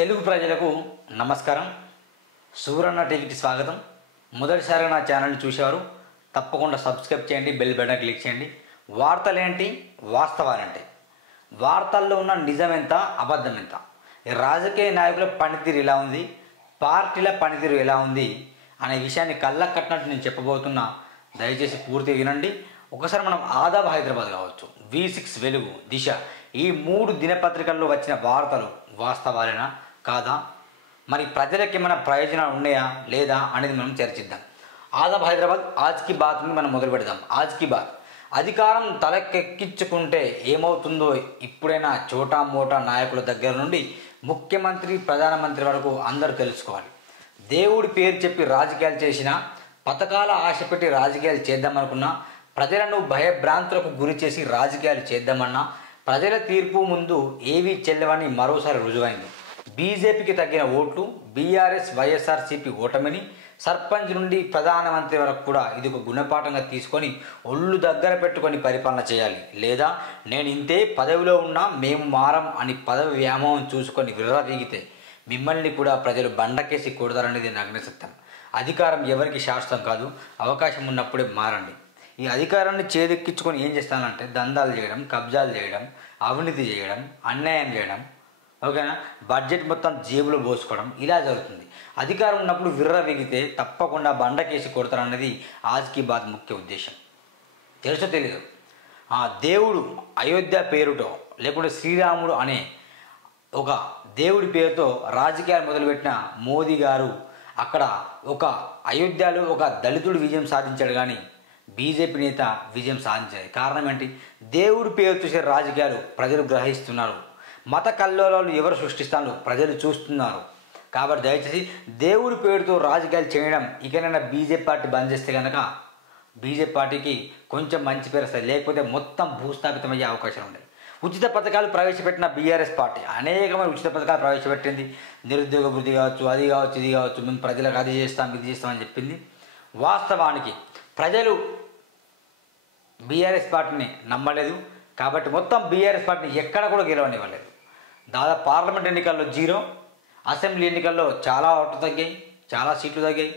తెలుగు ప్రజలకు నమస్కారం. సూరన్న టీవీకి స్వాగతం. మొదటిసారిగా నా ఛానల్ని చూసేవారు తప్పకుండా సబ్స్క్రైబ్ చేయండి, బెల్ బటన్ క్లిక్ చేయండి. వార్తలేంటి, వాస్తవాలేంటి, వార్తల్లో ఉన్న నిజం ఎంత, అబద్ధం ఎంత, రాజకీయ నాయకుల పనితీరు ఎలా ఉంది, పార్టీల పనితీరు ఎలా ఉంది అనే విషయాన్ని కళ్ళకు కట్టినట్టు నేను చెప్పబోతున్నా. దయచేసి పూర్తిగా వినండి. ఒకసారి మనం ఆదాబ్ హైదరాబాద్ కావచ్చు, V6 వెలుగు, దిశ ఈ 3 దినపత్రికల్లో వచ్చిన వార్తలు వాస్తవాలేనా కాదా, మరి ప్రజలకు ఏమైనా ప్రయోజనాలు ఉన్నాయా లేదా అనేది మనం చర్చిద్దాం. ఆదాబ్ హైదరాబాద్ ఆజ్కి బాత్ నుండి మనం మొదలు పెడదాం. ఆజ్కి బాత్. అధికారం తలకెక్కించుకుంటే ఏమవుతుందో ఇప్పుడైనా చోటా మోటా నాయకుల దగ్గర నుండి ముఖ్యమంత్రి, ప్రధానమంత్రి వరకు అందరూ తెలుసుకోవాలి. దేవుడి పేరు చెప్పి రాజకీయాలు చేసినా, పథకాల ఆశ పెట్టి రాజకీయాలు చేద్దామనుకున్నా, ప్రజలను భయభ్రాంతులకు గురి చేసి రాజకీయాలు చేద్దామన్నా ప్రజల తీర్పు ముందు ఏవీ చెల్లవని మరోసారి రుజువైంది. బీజేపీకి తగ్గిన ఓట్లు, బీఆర్ఎస్ వైఎస్ఆర్సీపీ ఓటమిని, సర్పంచ్ నుండి ప్రధానమంత్రి వరకు కూడా ఇది ఒక గుణపాఠంగా తీసుకొని ఒళ్ళు దగ్గర పెట్టుకొని పరిపాలన చేయాలి. లేదా నేను ఇంతే, పదవిలో ఉన్నా మేము మారం అని పదవి వ్యామోహం చూసుకొని విర్రవీగితే మిమ్మల్ని కూడా ప్రజలు బండకేసి కొడతారనేది నగ్న సత్యం. అధికారం ఎవరికి శాశ్వతం కాదు. అవకాశం ఉన్నప్పుడే మారండి. ఈ అధికారాన్ని చేదెక్కించుకొని ఏం చేస్తానంటే దందాలు చేయడం, కబ్జాలు చేయడం, అవినీతి చేయడం, అన్యాయం చేయడం, ఓకేనా, బడ్జెట్ మొత్తం జేబులో పోసుకోవడం ఇలా జరుగుతుంది. అధికారం ఉన్నప్పుడు విర్రవీగితే తప్పకుండా బండకేసి కొడతారన్నది ఆజ్కి బాత్ ముఖ్య ఉద్దేశం. తెలుసో తెలీదు, దేవుడు అయోధ్య పేరుతో లేకుంటే శ్రీరాముడు అనే ఒక దేవుడి పేరుతో రాజకీయాలు మొదలుపెట్టిన మోదీ గారు అక్కడ ఒక అయోధ్యలో ఒక దళితుడు విజయం సాధించాడు, కానీ బీజేపీ నేత విజయం సాధించారు. కారణం ఏంటి? దేవుడి పేరు చూసే రాజకీయాలు ప్రజలు గ్రహిస్తున్నారు. మత కల్లోలాలు ఎవరు సృష్టిస్తారో ప్రజలు చూస్తున్నారు. కాబట్టి దయచేసి దేవుడి పేరుతో రాజకీయాలు చేయడం ఇకనైనా బీజేపీ పార్టీ బంద్ చేస్తే కనుక బీజేపీ పార్టీకి కొంచెం మంచి పేరు వస్తుంది. లేకపోతే మొత్తం భూస్థాపితమయ్యే అవకాశాలు ఉన్నాయి. ఉచిత పథకాలు ప్రవేశపెట్టిన బీఆర్ఎస్ పార్టీ అనేకమైన ఉచిత పథకాలు ప్రవేశపెట్టింది. నిరుద్యోగ వృద్ధి కావచ్చు, అది కావచ్చు, ఇది కావచ్చు, మేము ప్రజలకు అది చేస్తాం, ఇది చేస్తామని చెప్పింది. వాస్తవానికి ప్రజలు బీఆర్ఎస్ పార్టీని నమ్మలేదు. కాబట్టి మొత్తం బీఆర్ఎస్ పార్టీని ఎక్కడ కూడా గెలవనివ్వలేదు. దాదాపు పార్లమెంట్ ఎన్నికల్లో 0, అసెంబ్లీ ఎన్నికల్లో చాలా ఓట్లు తగ్గాయి, చాలా సీట్లు తగ్గాయి,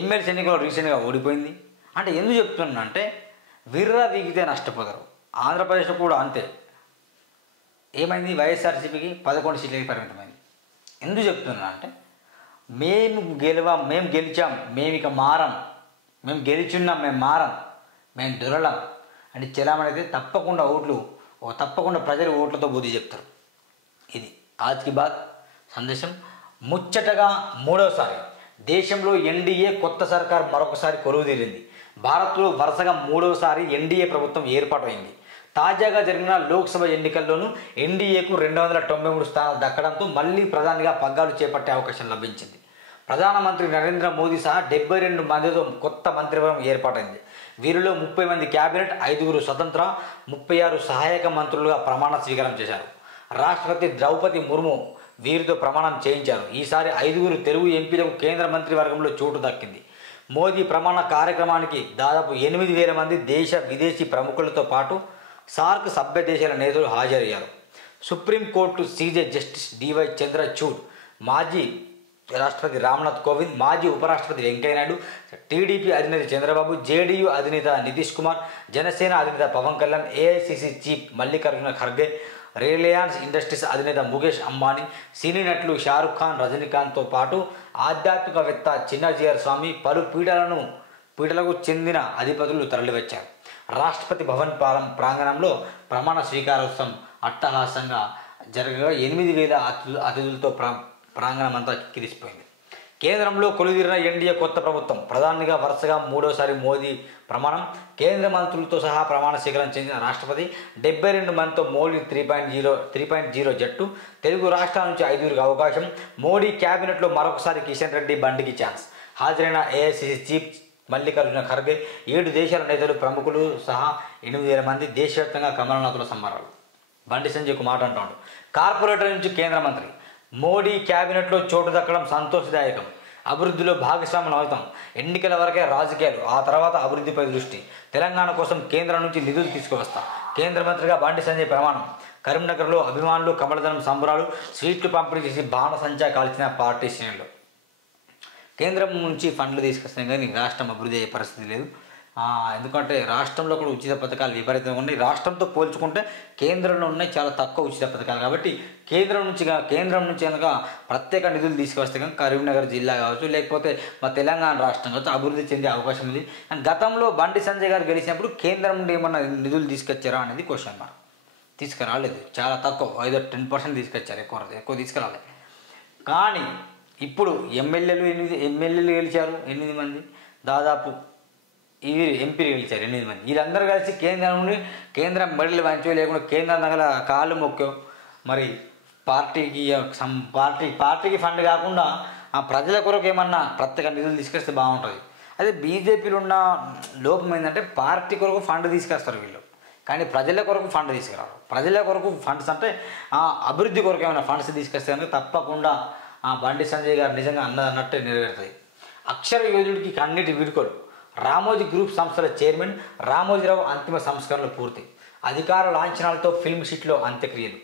ఎమ్మెల్సీ ఎన్నికల్లో రీసెంట్గా ఓడిపోయింది. అంటే ఎందుకు చెప్తున్నా అంటే విర్రవీగితే నష్టపోతారు. ఆంధ్రప్రదేశ్లో కూడా అంతే. ఏమైంది? వైఎస్ఆర్సీపీకి 11 సీట్లకి పరిమితమైంది. ఎందుకు చెప్తున్నా అంటే మేము గెలిచాం, మేము ఇక మారం, మేము గెలిచున్నాం, మేము మారం, మేము దొరలం అని చెలామణి అయితే తప్పకుండా ప్రజలు ఓట్లతో బుద్ధి చెప్తారు. ఇది ఆజ్కి బాత్ సందేశం. ముచ్చటగా 3వసారి దేశంలో ఎన్డీఏ కొత్త సర్కార్ మరొకసారి కొలువుదీరింది. భారత్లో వరుసగా 3వసారి ఎన్డీఏ ప్రభుత్వం ఏర్పాటైంది. తాజాగా జరిగిన లోక్సభ ఎన్నికల్లోనూ ఎన్డీఏకు 293 స్థానాలు దక్కడంతో మళ్లీ ప్రధానిగా పగ్గాలు చేపట్టే అవకాశం లభించింది. ప్రధానమంత్రి నరేంద్ర మోదీ సహా 72 మందితో కొత్త మంత్రివర్గం ఏర్పాటైంది. వీరిలో 30 మంది క్యాబినెట్, 5 స్వతంత్ర, 36 సహాయక మంత్రులుగా ప్రమాణ స్వీకారం చేశారు. రాష్ట్రపతి ద్రౌపది ముర్ము వీరితో ప్రమాణం చేయించారు. ఈసారి 5 తెలుగు ఎంపీలకు కేంద్ర మంత్రివర్గంలో చోటు దక్కింది. మోదీ ప్రమాణ కార్యక్రమానికి దాదాపు 8,000 మంది దేశ విదేశీ ప్రముఖులతో పాటు సార్క్ సభ్య దేశాల నేతలు హాజరయ్యారు. Supreme court CJ justice DY Chandrachud, మాజీ రాష్ట్రపతి రామ్నాథ్ కోవింద్, మాజీ ఉపరాష్ట్రపతి వెంకయ్యనాయుడు, టీడీపీ అధినేత చంద్రబాబు, జేడీయూ అధినేత నితీష్ కుమార్, జనసేన అధినేత Pawan Kalyan, AICC chief Mallikarjuna Kharge, Reliance Industries అధినేత ముఖేష్ అంబానీ, సినీ నటులు షారుఖ్ ఖాన్, రజనీకాంత్తో పాటు ఆధ్యాత్మికవేత్త చిన్నజీఆర్ స్వామి, పలు పీఠలకు చెందిన అధిపతులు తరలివచ్చారు. రాష్ట్రపతి భవన్ ప్రాంగణంలో ప్రమాణ స్వీకారోత్సవం అట్టహాసంగా జరగగా 8,000 అతిథులతో ప్రాంగణం అంతా కిరిసిపోయింది. కేంద్రంలో కొలుదీరిన ఎన్డీఏ కొత్త ప్రభుత్వం ప్రధానిగా వరుసగా 3వసారి మోదీ ప్రమాణం. కేంద్ర మంత్రులతో సహా ప్రమాణ స్వీకారం చెందిన రాష్ట్రపతి 72 మందితో మోడీ 3.0 జట్టు. తెలుగు రాష్ట్రాల నుంచి 5 అవకాశం. మోడీ క్యాబినెట్లో మరొకసారి కిషన్ రెడ్డి, బండికి ఛాన్స్. హాజరైన ఏఐసీసీ చీఫ్ మల్లికార్జున ఖర్గే, 7 దేశాల నేతలు, ప్రముఖులు సహా 8,000 మంది. దేశవ్యాప్తంగా కమలనాథుల సంబరాలు. బండి సంజయ్కు మాట అంటాడు. కార్పొరేటర్ నుంచి కేంద్ర మంత్రి. మోడీ క్యాబినెట్లో చోటు దక్కడం సంతోషదాయకం. అభివృద్ధిలో భాగస్వామ్యం అవుతాం. ఎన్నికల వరకే రాజకీయాలు, ఆ తర్వాత అభివృద్ధిపై దృష్టి. తెలంగాణ కోసం కేంద్రం నుంచి నిధులు తీసుకువస్తా. కేంద్ర మంత్రిగా బండి సంజయ్ ప్రమాణం. కరీంనగర్లో అభిమానులు కమలదనం సంబరాలు, స్వీట్లు పంపిణీ చేసి బాణసంచా కాల్చిన పార్టీ శ్రేణులు. కేంద్రం నుంచి ఫండ్లు తీసుకొస్తాం కానీ రాష్ట్రం అభివృద్ధి అయ్యే పరిస్థితి లేదు. ఎందుకంటే రాష్ట్రంలో కూడా ఉచిత పథకాలు విపరీతంగా ఉన్నాయి. రాష్ట్రంతో పోల్చుకుంటే కేంద్రంలో ఉన్నాయి చాలా తక్కువ ఉచిత పథకాలు. కాబట్టి కేంద్రం నుంచి కనుక ప్రత్యేక నిధులు తీసుకొస్తే కనుక కరీంనగర్ జిల్లా కావచ్చు, లేకపోతే మా తెలంగాణ రాష్ట్రం కావచ్చు అభివృద్ధి చెందే అవకాశం ఉంది. అండ్ గతంలో బండి సంజయ్ గారు గెలిచినప్పుడు కేంద్రం నుండి ఏమన్నా నిధులు తీసుకొచ్చారా అనేది క్వశ్చన్ మార్క్. తీసుకురాలేదు, చాలా తక్కువ, ఏదో 10% తీసుకొచ్చారు, ఎక్కువ తీసుకురాలేదు. కానీ ఇప్పుడు ఎమ్మెల్యేలు గెలిచారు 8 మంది, దాదాపు ఇవి ఎంపీలు గెలిచారు 8 మంది. వీళ్ళందరూ కలిసి కేంద్రం నుండి కేంద్రం మెడలు వంచో లేకుండా కేంద్రం దగ్గర కాళ్ళు మొక్కో మరి పార్టీకి ఫండ్ కాకుండా ఆ ప్రజల కొరకు ఏమన్నా ప్రత్యేక నిధులు తీసుకొస్తే బాగుంటుంది. అదే బీజేపీలో ఉన్న లోపం ఏంటంటే పార్టీ కొరకు ఫండ్ తీసుకొస్తారు వీళ్ళు, కానీ ప్రజల కొరకు ఫండ్ తీసుకురారు. ప్రజల కొరకు ఫండ్స్ అంటే అభివృద్ధి కొరకు ఏమైనా ఫండ్స్ తీసుకొస్తే కనుక తప్పకుండా బండి సంజయ్ గారు నిజంగా అన్నట్టే నెరవేరుతుంది. అక్షర యోధుడికి కన్నిటి వీడుకోలు. రామోజీ గ్రూప్ సంస్థల చైర్మన్ రామోజీరావు అంతిమ సంస్కరణలు పూర్తి. అధికార లాంఛనాలతో ఫిల్మ్ సిటీలో అంత్యక్రియలు.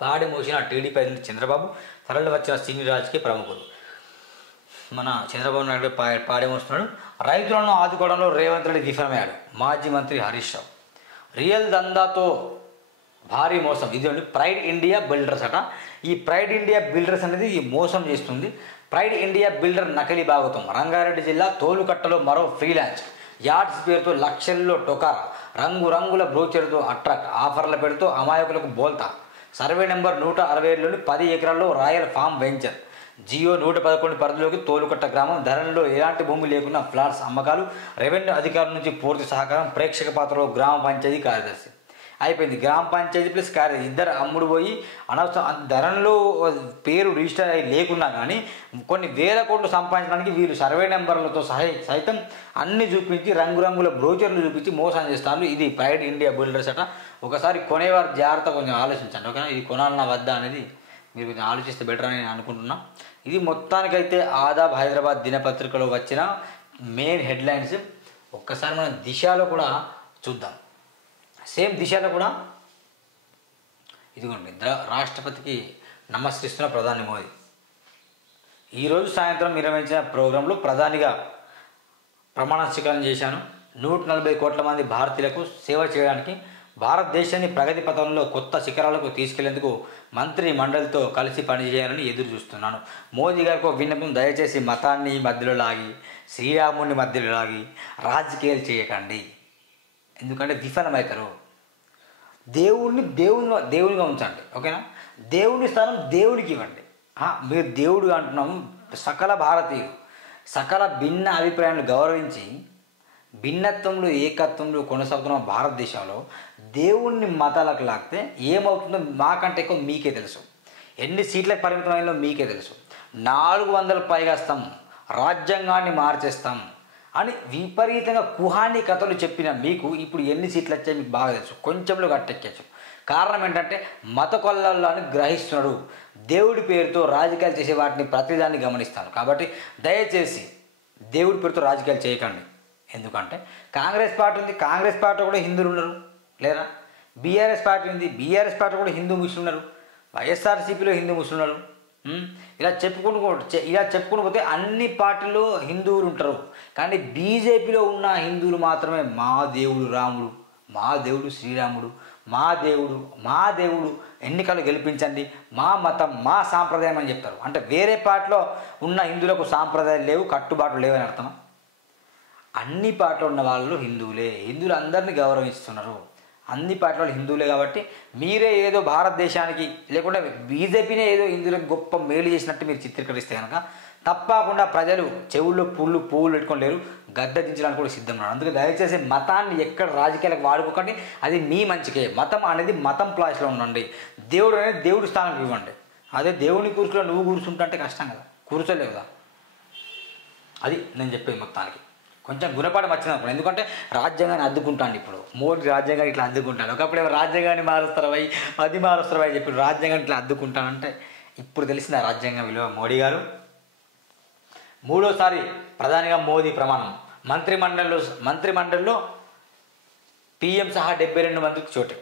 పాడి మోసిన టీడీపీ అధినేత చంద్రబాబు, తరలి వచ్చిన సీనియర్ రాజకీయ ప్రముఖులు. మన చంద్రబాబు నాయుడు పాడి మోస్తున్నాడు. రైతులను ఆదుకోవడంలో రేవంత్ రెడ్డి విఫలమయ్యాడు. మాజీ మంత్రి హరీష్ రావు. రియల్ దందాతో భారీ మోసం. ఇదండి ప్రైడ్ ఇండియా బిల్డర్స్ అట. ఈ ప్రైడ్ ఇండియా బిల్డర్స్ అనేది మోసం చేస్తుంది. ప్రైడ్ ఇండియా బిల్డర్ నకిలీ భాగవతం. రంగారెడ్డి జిల్లా తోలుకట్టలో మరో ఫ్రీలాన్స్. యార్డ్స్ పేరుతో లక్షల్లో టొకారా. రంగురంగుల బ్రోచర్తో అట్రాక్ట్. ఆఫర్ల పేరుతో అమాయకులకు బోల్తా. సర్వే నెంబర్ 167లోని 10 ఎకరాల్లో రాయల్ ఫామ్ వెంచర్. జియో 111 పరిధిలోకి తోలుకట్ట గ్రామం. ధరలలో ఎలాంటి భూమి లేకున్నా ఫ్లాట్స్ అమ్మకాలు. రెవెన్యూ అధికారుల నుంచి పూర్తి సహకారం. ప్రేక్షక పాత్రలో గ్రామ పంచాయతీ కార్యదర్శి. అయిపోయింది. గ్రామ పంచాయతీ ప్లస్ కార్యదర్శి ఇద్దరు అమ్ముడు పోయి అనవసరం ధరలో పేరు రిజిస్టర్ అయ్యి లేకున్నా కానీ కొన్ని వేల కోట్లు సంపాదించడానికి వీళ్ళు సర్వే నెంబర్లతో సైతం అన్ని చూపించి రంగురంగుల బ్రోచర్లు చూపించి మోసం చేస్తారు. ఇది ప్రైడ్ ఇండియా బిల్డర్స్ అట. ఒకసారి కొనేవారు జాగ్రత్త కొంచెం ఆలోచించండి, ఓకేనా. ఇది కొనాలన్నా వద్దా అనేది మీరు కొంచెం ఆలోచిస్తే బెటర్ అని నేను అనుకుంటున్నా. ఇది మొత్తానికైతే ఆదాబ్ హైదరాబాద్ దినపత్రికలో వచ్చిన మెయిన్ హెడ్లైన్స్. ఒక్కసారి మనం దిశలో కూడా చూద్దాం. సేమ్ దిశలో కూడా ఇదిగోండి, రాష్ట్రపతికి నమస్కరిస్తున్న ప్రధాని మోదీ. ఈరోజు సాయంత్రం నిర్వహించిన ప్రోగ్రాంలో ప్రధానిగా ప్రమాణ స్వీకారం చేశాను. 140 కోట్ల మంది భారతీయులకు సేవ చేయడానికి భారతదేశాన్ని ప్రగతి పథంలో కొత్త శిఖరాలకు తీసుకెళ్లేందుకు మంత్రి మండలితో కలిసి పనిచేయాలని ఎదురు చూస్తున్నాను. మోదీ గారికి విన్నపం, దయచేసి మతాన్ని మధ్యలో లాగి శ్రీరాముడిని మధ్యలో లాగి రాజకీయాలు చేయకండి. ఎందుకంటే విఫలమవుతారు. దేవునిగా ఉంచండి, ఓకేనా. దేవుని స్థానం దేవుడికి ఇవ్వండి. మీరు దేవుడు అంటున్నాము. సకల భారతీయులు సకల భిన్న అభిప్రాయాలను గౌరవించి భిన్నత్వంలో ఏకత్వంలో కొనసాగుతున్న భారతదేశంలో దేవుణ్ణి మతాలకు లాగితే ఏమవుతుందో మాకంటే ఎక్కువ మీకే తెలుసు. ఎన్ని సీట్లకు పరిమితమైనలో మీకే తెలుసు. 400 పైగా ఇస్తాం, రాజ్యాంగాన్ని మార్చేస్తాం అని విపరీతంగా కుహాని కథలు చెప్పిన మీకు ఇప్పుడు ఎన్ని సీట్లు వచ్చాయి మీకు బాగా తెలుసు. కొంచెంలో గట్టెక్కచ్చు. కారణం ఏంటంటే మత కొల్లలను గ్రహిస్తున్నాడు. దేవుడి పేరుతో రాజకీయాలు చేసే వాటిని ప్రతిదాన్ని గమనిస్తాను. కాబట్టి దయచేసి దేవుడి పేరుతో రాజకీయాలు చేయకండి. ఎందుకంటే కాంగ్రెస్ పార్టీ ఉంది, కాంగ్రెస్ పార్టీ కూడా హిందువులు ఉన్నారు లేరా. బీఆర్ఎస్ పార్టీ ఉంది, బీఆర్ఎస్ పార్టీ కూడా హిందూ ముస్లిం ఉన్నారు. వైఎస్ఆర్సీపీలో హిందూ ముస్లిం ఉన్నారు. ఇలా చెప్పుకుంటూ పోతే అన్ని పార్టీల్లో హిందువులు ఉంటారు. కానీ బీజేపీలో ఉన్న హిందువులు మాత్రమే మా దేవుడు రాముడు, మా దేవుడు శ్రీరాముడు, మా దేవుడు ఎన్నికలు గెలిపించండి, మా మతం మా సాంప్రదాయం అని చెప్తారు. అంటే వేరే పార్టీలో ఉన్న హిందువులకు సాంప్రదాయాలు లేవు, కట్టుబాట్లు లేవని అర్థమా? అన్ని పార్టీలో ఉన్న వాళ్ళు హిందువులే. హిందువులు అందరినీ గౌరవిస్తున్నారు. అన్ని పార్టీలు హిందువులే. కాబట్టి మీరే ఏదో భారతదేశానికి లేకుండా బీజేపీనే ఏదో హిందువులకు గొప్ప మేలు చేసినట్టు మీరు చిత్రీకరిస్తే కనుక తప్పకుండా ప్రజలు చెవుల్లో పువ్వులు పెట్టుకొని లేరు, గద్ద దించడానికి కూడా సిద్ధం ఉన్నారు. అందుకే దయచేసి మతాన్ని ఎక్కడ రాజకీయాలకు వాడుకోకండి. అది మీ మంచికే. మతం అనేది మతం ప్లాస్లో ఉండండి. దేవుడు అనేది దేవుడి స్థానం ఇవ్వండి. అదే దేవుని కూర్చులో నువ్వు కూర్చుంటే కష్టం కదా, కూర్చోలేవు కదా. అది నేను చెప్పేది. మొత్తానికి కొంచెం గుణపాఠం వచ్చింది అనుకోండి. ఎందుకంటే రాజ్యాంగాన్ని అద్దుకుంటాను. ఇప్పుడు మోడీ రాజ్యాంగాన్ని ఇట్లా అద్దుకుంటాను. ఒకప్పుడు రాజ్యాంగాన్ని మారుస్తారవై అది మారుస్తారవై చెప్పి రాజ్యాంగాన్ని ఇట్లా అద్దుకుంటానంటే ఇప్పుడు తెలిసింది ఆ రాజ్యాంగం విలువ. మోడీ గారు 3వసారి ప్రధానిగా మోదీ ప్రమాణం. మంత్రిమండలిలో పీఎం సహా 72 మందికి చోటు.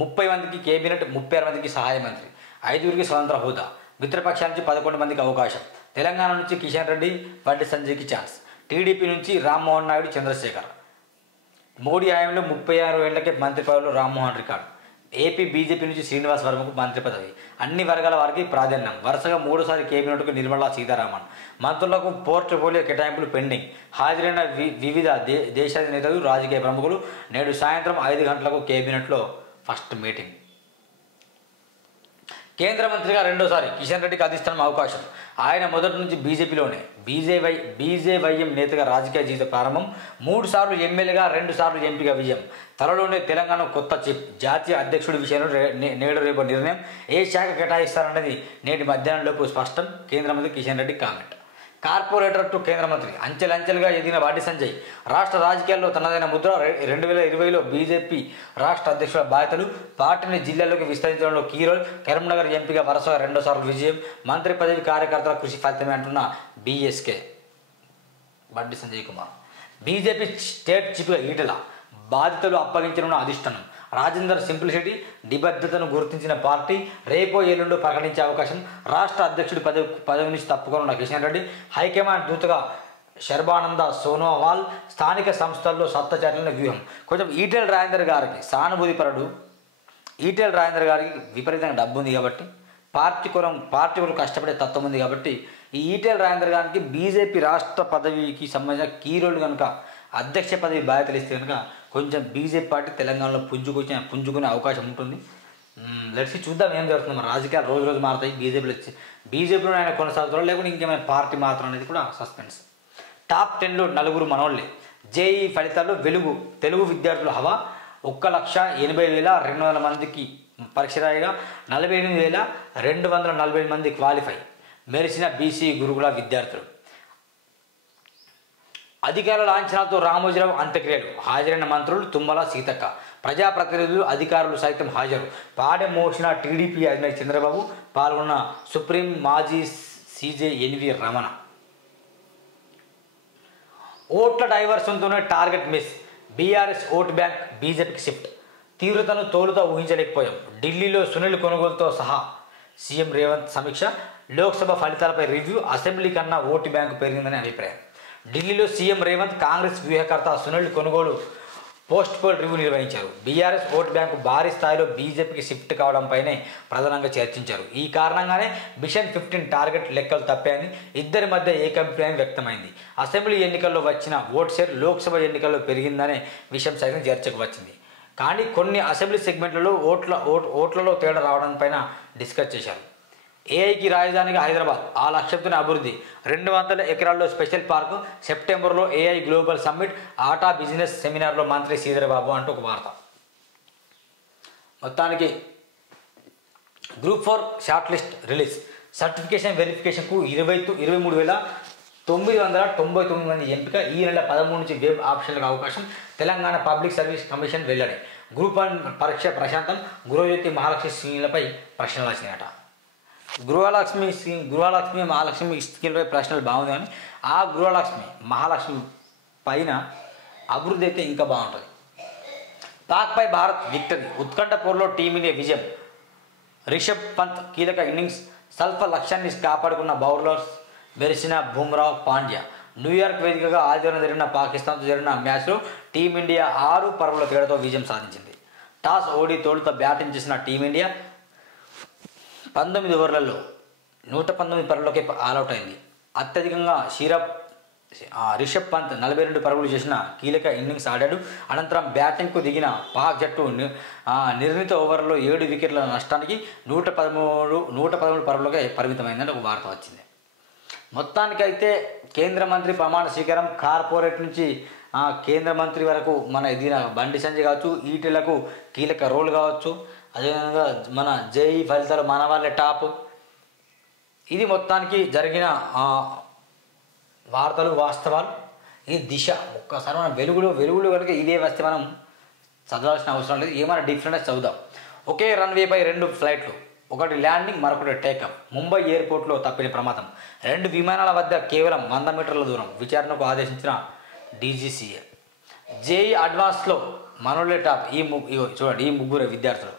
30 మందికి కేబినెట్, 36 మందికి సహాయ మంత్రి, 5గురికి స్వతంత్ర హోదా, మిత్రపక్షాల నుంచి 11 మందికి అవకాశం. తెలంగాణ నుంచి కిషన్ రెడ్డి, బండి సంజయ్కి ఛాన్స్. టీడీపీ నుంచి రామ్మోహన్ నాయుడు, చంద్రశేఖర్. మోడీ హయాంలో 36 ఏళ్లకే మంత్రి పదవిలో రామ్మోహన్ రికార్డు. ఏపీ బీజేపీ నుంచి శ్రీనివాస్ వర్మకు మంత్రి పదవి. అన్ని వర్గాల వారికి ప్రాధాన్యం. వరుసగా 3సారి కేబినెట్కు నిర్మలా సీతారామన్. మంత్రులకు పోర్ట్ఫోలియో కేటాయింపులు పెండింగ్. హాజరైన వివిధ దేశాధినేతలు, రాజకీయ ప్రముఖులు. నేడు సాయంత్రం 5 గంటలకు కేబినెట్లో ఫస్ట్ మీటింగ్. కేంద్ర మంత్రిగా రెండోసారి కిషన్ రెడ్డికి అధిష్టానం అవకాశం. ఆయన మొదటి నుంచి బీజేపీలోనే. బీజేవైఎం నేతగా రాజకీయ జీవిత ప్రారంభం. 3 సార్లు ఎమ్మెల్యేగా, 2 సార్లు ఎంపీగా విజయం. త్వరలోనే తెలంగాణ కొత్త చిప్. జాతీయ అధ్యక్షుడి విషయంలో నేడు రేపు నిర్ణయం. ఏ శాఖ కేటాయిస్తారన్నది నేటి మధ్యాహ్నంలోపు స్పష్టం. కేంద్ర మంత్రి Kishan Reddy comment. Corporator to కేంద్ర మంత్రి. అంచెలంచెలుగా ఎదిగిన బండి సంజయ్ రాష్ట్ర రాజకీయాల్లో తనదైన ముద్ర. 2020లో బీజేపీ రాష్ట్ర అధ్యక్షుల బాధ్యతలు. పార్టీని జిల్లాలోకి విస్తరించడంలో కీ రోల్. కరీంనగర్ ఎంపీగా వరుసగా 2వ సార్లు విజయం. మంత్రి పదవి కార్యకర్తల కృషి ఫలితమే అంటున్న BSK Bandi Sanjay Kumar. BJP state చీఫ్గా ఈటెల బాధ్యతలు అప్పగించనున్న అధిష్టానం. రాజేందర్ సింప్లిసిటీ, నిబద్ధతను గుర్తించిన పార్టీ. రేపో ఎల్లుండో ప్రకటించే అవకాశం. రాష్ట్ర అధ్యక్షుడి పదవి నుంచి తప్పుకోనున్న కిషన్ రెడ్డి. హైకమాండ్ దూతగా శర్బానంద సోనోవాల్. స్థానిక సంస్థల్లో సత్తా చాటిన వ్యూహం. కొంచెం ఈటెల రాజేందర్ గారికి సానుభూతి పరుడు. ఈటెల రాజేందర్ గారికి విపరీతంగా డబ్బు ఉంది కాబట్టి, పార్టీ కొరకు కష్టపడే తత్వం ఉంది కాబట్టి, ఈ ఈటెల రాజేందర్ గారికి బీజేపీ రాష్ట్ర పదవికి సంబంధించిన కీ రోల్ కనుక అధ్యక్ష పదవి బాధ్యతలు ఇస్తే కనుక కొంచెం బీజేపీ పార్టీ తెలంగాణలో పుంజుకునే అవకాశం ఉంటుంది. లెట్స్ చూద్దాం ఏం జరుగుతుంది. మన రాజకీయాలు రోజు రోజు మారుతాయి. బీజేపీలో ఆయన కొనసాగుతారో లేకుంటే ఇంకేమైనా పార్టీ మాత్రం అనేది కూడా సస్పెన్స్. టాప్ 10లో 4 మనోళ్ళే. జేఈ ఫలితాల్లో వెలుగు. తెలుగు విద్యార్థుల హవా. 1,80,200 మందికి పరీక్ష రాయగా 48,240 మంది క్వాలిఫై. మెరిసిన బీసీ గురుకుల విద్యార్థులు. అధికారుల లాంఛనాలతో రామోజీరావు అంత్యక్రియలు. హాజరైన మంత్రులు తుమ్మల, సీతక్క. ప్రజాప్రతినిధులు, అధికారులు సైతం హాజరు. పాడె మోసిన టీడీపీ అధినేత చంద్రబాబు. పాల్గొన్న సుప్రీం మాజీ సీజే ఎన్వి రమణ. ఓట్ల డైవర్షన్తోనే target miss. BRS vote bank బీజేపీకి షిఫ్ట్. తీవ్రతను తోలుతో ఊహించలేకపోయాం. ఢిల్లీలో సునీల్ కొనుగోలుతో సహా సీఎం రేవంత్ సమీక్ష. లోక్సభ ఫలితాలపై రివ్యూ. అసెంబ్లీ కన్నా ఓటు బ్యాంకు పెరిగిందని అభిప్రాయం. ఢిల్లీలో సీఎం రేవంత్, కాంగ్రెస్ వ్యూహకర్త సునీల్ కొనుగోలు పోస్ట్ పోల్ రివ్యూ నిర్వహించారు. బీఆర్ఎస్ ఓటు బ్యాంకు భారీ స్థాయిలో బీజేపీకి షిఫ్ట్ కావడంపైనే ప్రధానంగా చర్చించారు. ఈ కారణంగానే మిషన్ 15 టార్గెట్ లెక్కలు తప్పాయని ఇద్దరి మధ్య ఏకాభిప్రాయం వ్యక్తమైంది. అసెంబ్లీ ఎన్నికల్లో వచ్చిన ఓట్ షేర్ లోక్సభ ఎన్నికల్లో పెరిగిందనే విషయం సైతం చర్చకు వచ్చింది. కానీ కొన్ని అసెంబ్లీ సెగ్మెంట్లలో ఓట్లలో తేడా రావడం పైన డిస్కస్ చేశారు. ఏఐకి రాజధానిగా హైదరాబాద్. ఆ లక్ష్యంతోనే అభివృద్ధి. 200 ఎకరాల్లో స్పెషల్ పార్కు. సెప్టెంబర్లో AI global summit. ATA business సెమినార్లో మంత్రి శ్రీధర్ బాబు అంటూ ఒక వార్త. మొత్తానికి group 4 shortlist release. Certification వెరిఫికేషన్కు 23,999 మంది ఎంపిక. ఈ నెల 13 నుంచి వెబ్ ఆప్షన్లకు అవకాశం. తెలంగాణ పబ్లిక్ సర్వీస్ కమిషన్ వెల్లడి. గ్రూప్ 1 పరీక్ష ప్రశాంతం. గృహజ్యోతి, మహాలక్ష్మి స్కీమ్లపై ప్రశ్నలు వచ్చినాయట. గృహలక్ష్మి మహాలక్ష్మి స్కీమ్లపై ప్రశ్నలు బాగుంది. కానీ ఆ గృహలక్ష్మి మహాలక్ష్మి పైన అభివృద్ధి అయితే ఇంకా బాగుంటుంది. పాక్పై భారత్ విక్టరీ. ఉత్కంఠ పోరులో టీమిండియా విజయం. రిషబ్ పంత్ కీలక ఇన్నింగ్స్. స్వల్ప లక్ష్యాన్ని కాపాడుకున్న బౌలర్స్ మెరిసిన బుమ్రా, పాండ్యా. న్యూయార్క్ వేదికగా ఆదివారం జరిగిన పాకిస్తాన్తో జరిగిన మ్యాచ్లో టీమిండియా 6 పరుగుల తేడాతో విజయం సాధించింది. టాస్ ఓడి తొలుత బ్యాటింగ్ చేసిన టీమిండియా 19 ఓవర్లలో 119 పరుగులకే ఆల్అవుట్ అయింది. అత్యధికంగా రిషబ్ పంత్ 42 పరుగులు చేసిన కీలక ఇన్నింగ్స్ ఆడాడు. అనంతరం బ్యాటింగ్కు దిగిన పాక్ జట్టు నిర్ణీత ఓవర్లలో 7 వికెట్ల నష్టానికి 113 పరుగులకే పరిమితమైందని ఒక వార్త వచ్చింది. మొత్తానికైతే కేంద్ర మంత్రి ప్రమాణ స్వీకారం. కార్పొరేట్ నుంచి కేంద్ర మంత్రి వరకు మన ఎదిగిన బండి సంజయ్ కావచ్చు, ఈటెలకు కీలక రోల్ కావచ్చు. అదేవిధంగా మన జేఈ ఫలితాలు మన వాళ్ళే టాప్. ఇది మొత్తానికి జరిగిన వార్తలు, వాస్తవాలు. ఇది దిశ. ఒక్కసారి మనం వెలుగులో కనుక ఇదే వస్తే మనం చదవాల్సిన అవసరం లేదు. ఏమైనా డిఫరెంట్ చదువుదాం. ఒకే రన్వేపై 2 ఫ్లైట్లు, ఒకటి ల్యాండింగ్, మరొకటి టేకప్. ముంబై ఎయిర్పోర్ట్లో తప్పిన ప్రమాదం. 2 విమానాల వద్ద కేవలం 100 మీటర్ల దూరం. విచారణకు ఆదేశించిన డీజీసీఏ. జేఈ అడ్వాన్స్లో మనోళ్ళే టాప్. చూడండి, ఈ ముగ్గురు విద్యార్థులు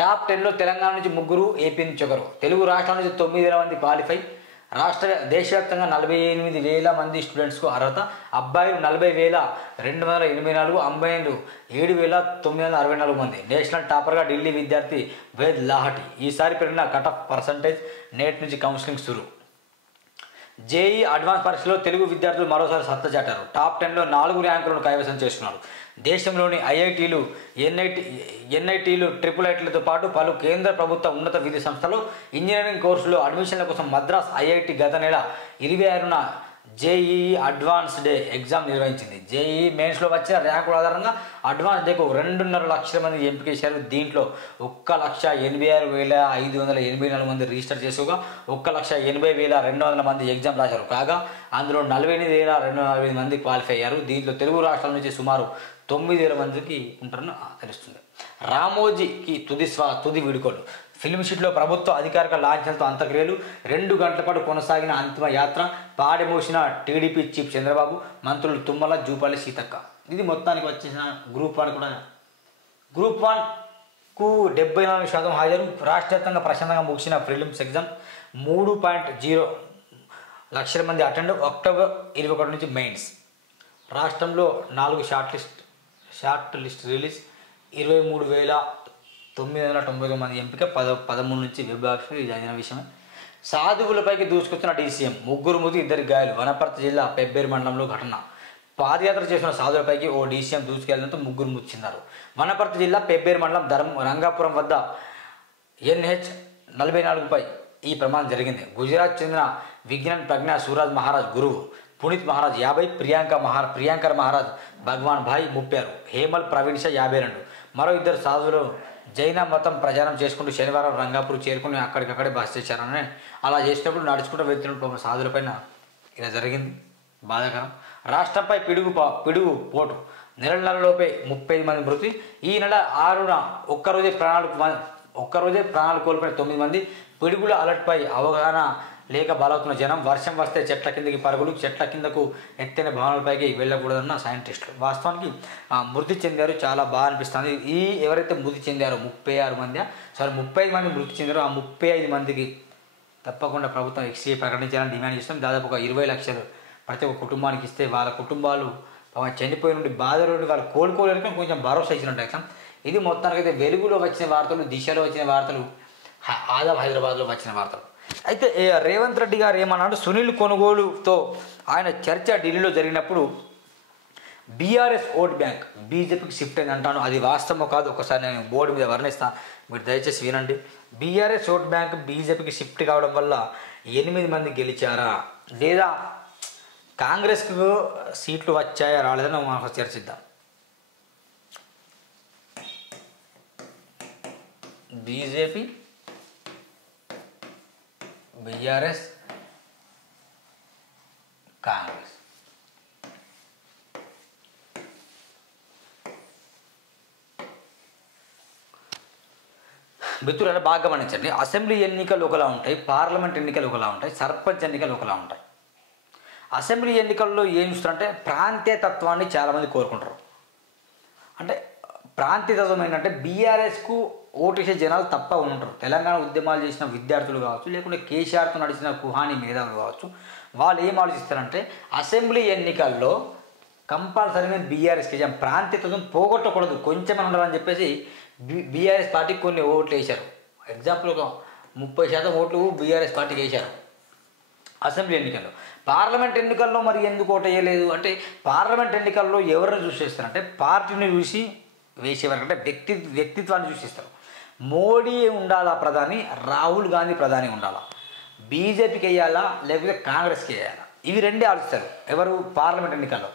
టాప్ 10లో తెలంగాణ నుంచి 3, ఏపీ నుంచి 1. తెలుగు రాష్ట్రాల నుంచి 9,000 మంది క్వాలిఫై. దేశవ్యాప్తంగా 48,000 మంది స్టూడెంట్స్కు అర్హత. అబ్బాయిలు 40,284, అమ్మాయిలు 7,964 మంది. నేషనల్ టాపర్గా ఢిల్లీ విద్యార్థి వేద్ లాహటి. ఈసారి పెరిగిన కట్ ఆఫ్ పర్సంటేజ్. నేటి నుంచి కౌన్సిలింగ్ సురు. జేఈ అడ్వాన్స్ పరీక్షలో తెలుగు విద్యార్థులు మరోసారి సత్తా చాటారు. టాప్ 10లో 4 ర్యాంకులను కైవసం చేసుకున్నారు. దేశంలోని ఐఐటీలు, ఎన్ఐటీలు, ట్రిపుల్ ఐటీలతో పాటు పలు కేంద్ర ప్రభుత్వ ఉన్నత విద్యా సంస్థలు ఇంజనీరింగ్ కోర్సులో అడ్మిషన్ల కోసం మద్రాస్ ఐఐటి గత నెల 26న జేఈఈ అడ్వాన్స్ డే ఎగ్జామ్ నిర్వహించింది. జేఈఈ మెయిన్స్లో వచ్చిన ర్యాంకుల ఆధారంగా అడ్వాన్స్ డేకు 2.5 లక్షల మంది ఎంపిక చేశారు. దీంట్లో 1,86,584 మంది రిజిస్టర్ చేసుకోగా 1,80,200 మంది ఎగ్జామ్ రాశారు. కాగా అందులో 48,245 మంది క్వాలిఫై అయ్యారు. దీంట్లో తెలుగు రాష్ట్రాల నుంచి సుమారు 9,000 మందికి ఉంటారని తెలుస్తుంది. రామోజీకి తుది వీడుకోలు. ఫిల్మ్ సిటీలో ప్రభుత్వ అధికారిక లాంఛనాలతో అంత్యక్రియలు. 2 గంటల పాటు కొనసాగిన అంతిమ యాత్ర. పాడెమోసిన టీడీపీ చీఫ్ చంద్రబాబు, మంత్రులు తుమ్మల, జూపల్లి, సీతక్క. ఇది మొత్తానికి వచ్చేసిన గ్రూప్ 1 కూడా. గ్రూప్ 1కు 74% హాజరు. రాష్ట్ర వ్యాప్తంగా ప్రశాంతంగా ముగిసిన ప్రిలిమ్స్ ఎగ్జామ్. 3.0 లక్షల మంది అటెండ్. అక్టోబర్ 21 నుంచి మెయిన్స్. రాష్ట్రంలో 4 షార్ట్ లిస్ట్ రిలీజ్. 23,999 మంది ఎంపిక. 13 నుంచి విభాగం. ఇది జరిగిన విషయమే. సాధువులపైకి దూసుకొచ్చిన డీసీఎం. 3 మృతి, 2 గాయాలు. వనపర్తి జిల్లా పెబ్బేరు మండలంలో ఘటన. పాదయాత్ర చేసిన సాధువులపైకి ఓ డీసీఎం దూసుకెళ్లడంతో 3 మృతి చెందారు. వనపర్తి జిల్లా పెబ్బేరు మండలం రంగాపురం వద్ద NH 44పై ఈ ప్రమాదం జరిగింది. గుజరాత్ చెందిన విజ్ఞాన్ ప్రజ్ఞ సూరజ్ మహారాజ్ గురువు పునీత్ మహారాజ్ 50, ప్రియాంకర్ మహారాజ్ భగవాన్ భాయ్ 36, హేమల్ ప్రవీణ్ షా 52. మరో 2 సాధువులు జైన మతం ప్రచారం చేసుకుంటూ శనివారం రంగాపూర్ చేరుకుని అక్కడికక్కడే బస చేశారని. అలా చేసినప్పుడు నడుచుకుంటూ వెళ్తున్న సాధువులపైన ఇలా జరిగింది. బాధాకరం. రాష్ట్రంపై పిడుగు పోటు. నెలలోపే 35 మంది మృతి. ఈ నెల 6న ఒక్కరోజే ప్రాణాలు కోల్పోయిన 9 మంది. పిడుగుల అలర్ట్పై అవగాహన లేక బలవుతున్న జనం. వర్షం వస్తే చెట్ల కిందకి పరుగులు. చెట్ల కిందకు ఎత్తైన భవనాలపైకి వెళ్ళకూడదన్న సైంటిస్టులు. వాస్తవానికి మృతి చెందారు. చాలా బాగా అనిపిస్తుంది. ఎవరైతే మృతి చెందారో 36 మంది, 35 మంది మృతి చెందారో ఆ 35 మందికి తప్పకుండా ప్రభుత్వం ఎక్స్ఏ ప్రకటించాలని డిమాండ్ చేస్తాం. దాదాపు ఒక 20 లక్షలు ప్రతి ఒక్క కుటుంబానికి ఇస్తే వాళ్ళ కుటుంబాలు చనిపోయిన నుండి బాధ నుండి వాళ్ళు కోలుకోలేక కొంచెం భరోసా ఇచ్చినట్టు ఎగ్జామ్. ఇది మొత్తానికైతే వెలుగులో వచ్చిన వార్తలు, దిశలో వచ్చిన వార్తలు, ఆదాబ్ హైదరాబాద్లో వచ్చిన వార్తలు. అయితే రేవంత్ రెడ్డి గారు ఏమన్నాడు, సునీల్ కొనుగోలుతో ఆయన చర్చ ఢిల్లీలో జరిగినప్పుడు బీఆర్ఎస్ ఓట్ బ్యాంక్ బీజేపీకి షిఫ్ట్ అయింది అంటాను. అది వాస్తవం కాదు. ఒకసారి నేను బోర్డు మీద వర్ణిస్తాను, మీరు దయచేసి వినండి. బీఆర్ఎస్ ఓట్ బ్యాంక్ బీజేపీకి షిఫ్ట్ కావడం వల్ల 8 మంది గెలిచారా లేదా కాంగ్రెస్కు సీట్లు వచ్చాయా రాలేదని మనం చర్చిద్దాం. BJP, BRS, Congress. మిత్రులు బాగా గమనించండి. అసెంబ్లీ ఎన్నికలు ఒకలా ఉంటాయి, పార్లమెంట్ ఎన్నికలు ఒకలా ఉంటాయి, సర్పంచ్ ఎన్నికలు ఒకలా ఉంటాయి. అసెంబ్లీ ఎన్నికల్లో ఏం చూస్తారంటే ప్రాంతీయతత్వాన్ని చాలామంది కోరుకుంటారు. అంటే ప్రాంతీయతత్వం ఏంటంటే బీఆర్ఎస్కు ఓటేసే జనాలు తప్ప ఉంటారు. తెలంగాణ ఉద్యమాలు చేసిన విద్యార్థులు కావచ్చు, లేకుంటే కేసీఆర్తో నడిచిన కుహానీ మేధావులు కావచ్చు, వాళ్ళు ఏం ఆలోచిస్తారంటే అసెంబ్లీ ఎన్నికల్లో కంపల్సరీగా బీఆర్ఎస్కి ప్రాంతీయతత్వం పోగొట్టకూడదు, కొంచెం ఉండాలని చెప్పేసి బీఆర్ఎస్ పార్టీకి కొన్ని ఓట్లు వేశారు. ఎగ్జాంపుల్ ఒక 30% ఓట్లు బీఆర్ఎస్ పార్టీకి వేశారు అసెంబ్లీ ఎన్నికల్లో. పార్లమెంట్ ఎన్నికల్లో మరి ఎందుకు ఓటు వేయలేదు అంటే పార్లమెంట్ ఎన్నికల్లో ఎవరిని చూసి వేస్తారంటే పార్టీని చూసి వేసేవారు, అంటే వ్యక్తిత్వాన్ని చూసిస్తారు. మోడీ ఉండాలా ప్రధాని, రాహుల్ గాంధీ ప్రధాని ఉండాలా, బీజేపీకి వేయాలా లేకపోతే కాంగ్రెస్కి వేయాలా, ఇవి రెండే ఆలోచిస్తారు ఎవరు పార్లమెంట్ ఎన్నికల్లో.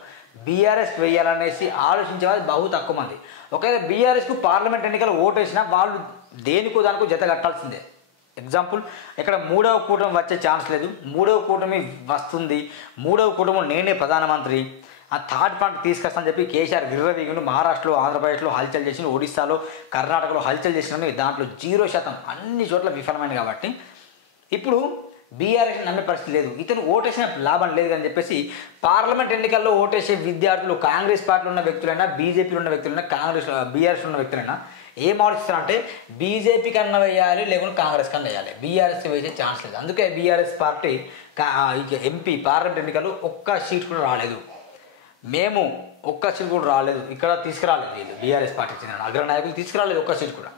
బీఆర్ఎస్కి వేయాలనేసి ఆలోచించే వాళ్ళు బహు తక్కువ మంది. ఒకవేళ బీఆర్ఎస్కు పార్లమెంట్ ఎన్నికలు ఓటు వేసినా వాళ్ళు దేనికో దానికో జత కట్టాల్సిందే. ఎగ్జాంపుల్ ఇక్కడ 3వ కూటమి వచ్చే ఛాన్స్ లేదు, 3వ కూటమి వస్తుంది, 3వ కూటమి నేనే ప్రధానమంత్రి, ఆ థర్డ్ పాయింట్ తీసుకొస్తానని చెప్పి కేసీఆర్ విర్రవీగును మహారాష్ట్రలో, ఆంధ్రప్రదేశ్లో హల్చల్ చేసిన, ఒడిశాలో, కర్ణాటకలో హల్చల్ చేసిన, దాంట్లో 0% అన్ని చోట్ల విఫలమైంది. కాబట్టి ఇప్పుడు బీఆర్ఎస్ నమ్మే పరిస్థితి లేదు, ఇతను ఓటేసిన లాభం లేదు అని చెప్పేసి పార్లమెంట్ ఎన్నికల్లో ఓటేసే విద్యార్థులు కాంగ్రెస్ పార్టీలో ఉన్న వ్యక్తులైనా, బీజేపీలో ఉన్న వ్యక్తులైనా, బీఆర్ఎస్లో ఉన్న వ్యక్తులైనా ఏం ఆలోచిస్తారంటే బీజేపీ కన్నా వేయాలి, లేకుంటే కాంగ్రెస్ కన్నా వేయాలి, బీఆర్ఎస్కి వేసే ఛాన్స్ లేదు. అందుకే బీఆర్ఎస్ పార్టీ ఎంపీ పార్లమెంట్ ఎన్నికలు ఒక్క సీట్ కూడా రాలేదు. మేము ఒక్క సీట్ కూడా రాలేదు, ఇక్కడ తీసుకురాలేదు. వీళ్ళు బీఆర్ఎస్ పార్టీకి చెందిన అగ్రనాయకులు తీసుకురాలేదు ఒక్క సీట్ కూడా.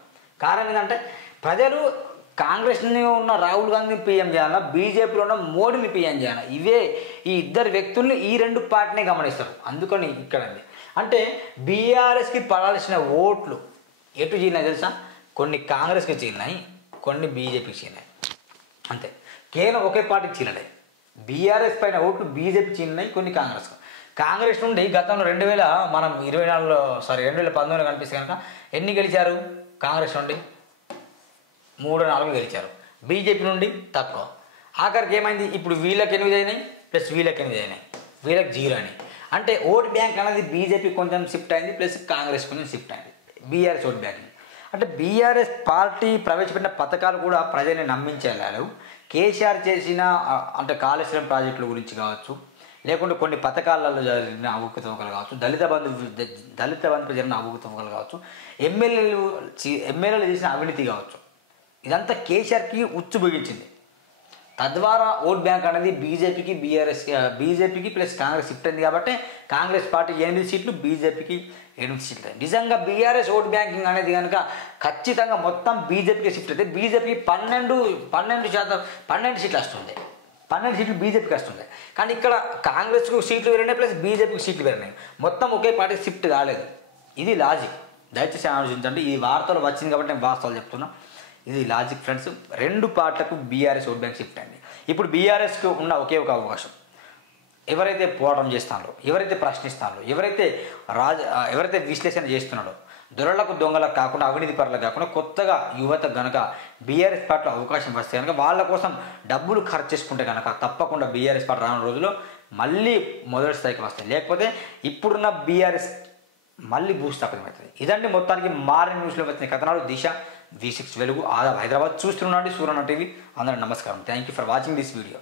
కారణం ఏంటంటే ప్రజలు కాంగ్రెస్ని ఉన్న రాహుల్ గాంధీని పీఎం చేయాలా, బీజేపీలో ఉన్న మోడీని పీఎం చేయాలా, ఇవే ఈ ఇద్దరు వ్యక్తుల్ని ఈ రెండు పార్టీని గమనిస్తారు. అందుకని ఇక్కడ అంటే బీఆర్ఎస్కి పడాల్సిన ఓట్లు ఎటు చీలినాయి తెలుసా? కొన్ని కాంగ్రెస్కి చీలినాయి, కొన్ని బీజేపీకి చీలినాయి. అంతే, కేవలం ఒకే పార్టీకి చీలలేదు. బీఆర్ఎస్ పైన ఓట్లు బీజేపీ చీలినాయి, కొన్ని కాంగ్రెస్ నుండి గతంలో 2019 కనిపిస్తే కనుక ఎన్ని గెలిచారు? కాంగ్రెస్ నుండి 3-4 గెలిచారు, బీజేపీ నుండి తక్కువ. ఆఖరికి ఏమైంది? ఇప్పుడు వీళ్ళకి 8 అయినాయి, ప్లస్ వీళ్ళకి 8 అయినాయి, వీళ్ళకి 0 అయినాయి. అంటే ఓట్ బ్యాంక్ అనేది బీజేపీ కొంచెం షిఫ్ట్ అయింది, ప్లస్ కాంగ్రెస్ కొంచెం షిఫ్ట్ అయింది, బీఆర్ఎస్ ఓట్ బ్యాంక్. అంటే బీఆర్ఎస్ పార్టీ ప్రవేశపెట్టిన పథకాలు కూడా ప్రజల్ని నమ్మించేలాలు. కేసీఆర్ చేసిన అంటే కాళేశ్వరం ప్రాజెక్టుల గురించి కావచ్చు, లేకుంటే కొన్ని పథకాలలో జరిగిన అవకతవకలు కావచ్చు, దళిత బంధుపై జరిగిన అవకతవకలు కావచ్చు, ఎమ్మెల్యేలు చేసిన అవినీతి కావచ్చు, ఇదంతా కేసీఆర్కి ఉచ్చు బిగించింది. తద్వారా ఓట్ బ్యాంక్ అనేది బీజేపీకి ప్లస్ కాంగ్రెస్ షిఫ్ట్ అయింది. కాబట్టి కాంగ్రెస్ పార్టీకి 8 సీట్లు, బీజేపీకి 8 సీట్లు. నిజంగా బీఆర్ఎస్ ఓట్ బ్యాంకింగ్ అనేది కనుక ఖచ్చితంగా మొత్తం బీజేపీకి షిఫ్ట్ అయితే బీజేపీకి 12 సీట్లు వస్తుంది, 12 సీట్లు బీజేపీకి వస్తుంది. కానీ ఇక్కడ కాంగ్రెస్కు సీట్లు పెరిగినాయి, ప్లస్ బీజేపీకి సీట్లు పెరిగినాయి, మొత్తం ఒకే పార్టీ షిఫ్ట్ కాలేదు. ఇది లాజిక్, దయచేసి ఆలోచించండి. ఈ వార్తలు వచ్చింది కాబట్టి నేను వాస్తవాలు చెప్తున్నా. ఇది లాజిక్ ఫ్రెండ్స్. 2 పార్టీలకు బీఆర్ఎస్ ఓట్ బ్యాంక్ షిఫ్ట్ అయింది. ఇప్పుడు బీఆర్ఎస్కు ఉన్న ఒకే ఒక అవకాశం, ఎవరైతే పోరాటం చేస్తున్నారో, ఎవరైతే ప్రశ్నిస్తున్నారో, ఎవరైతే విశ్లేషణ చేస్తున్నారో, దొరలకు దొంగలకు కాకుండా, అవినీతి పరులకు కాకుండా కొత్తగా యువత కనుక బీఆర్ఎస్ పార్టీలో అవకాశం వస్తే కనుక, వాళ్ళ కోసం డబ్బులు ఖర్చు చేసుకుంటే కనుక తప్పకుండా బీఆర్ఎస్ పార్టీ రానున్న రోజుల్లో మళ్ళీ మొదటి స్థాయికి వస్తాయి. లేకపోతే ఇప్పుడున్న బీఆర్ఎస్ మళ్ళీ భూస్థాపితమవుతుంది. ఇదండి మొత్తానికి మారిన న్యూస్లో వచ్చిన కథనాలు. దిశ V6 వెలుగు, ఆదాబ్, హైదరాబాద్. చూస్తున్నాండి సూరణ టీవీ. అందరూ నమస్కారం. Thank you for watching this video.